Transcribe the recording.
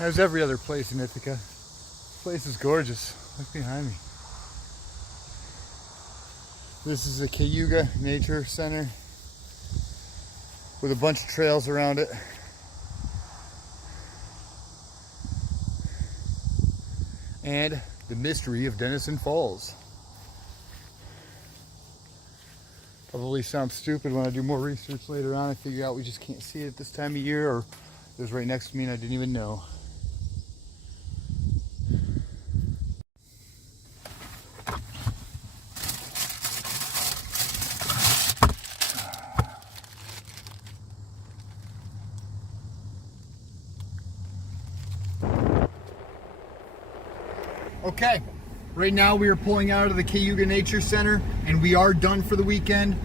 As every other place in Ithaca, this place is gorgeous. Look behind me. This is the Cayuga Nature Center with a bunch of trails around it. And the mystery of Denison Falls. Probably sounds stupid when I do more research later on. I figure out we just can't see it this time of year, or it was right next to me and I didn't even know. Okay, right now we are pulling out of the Cayuga Nature Center and we are done for the weekend.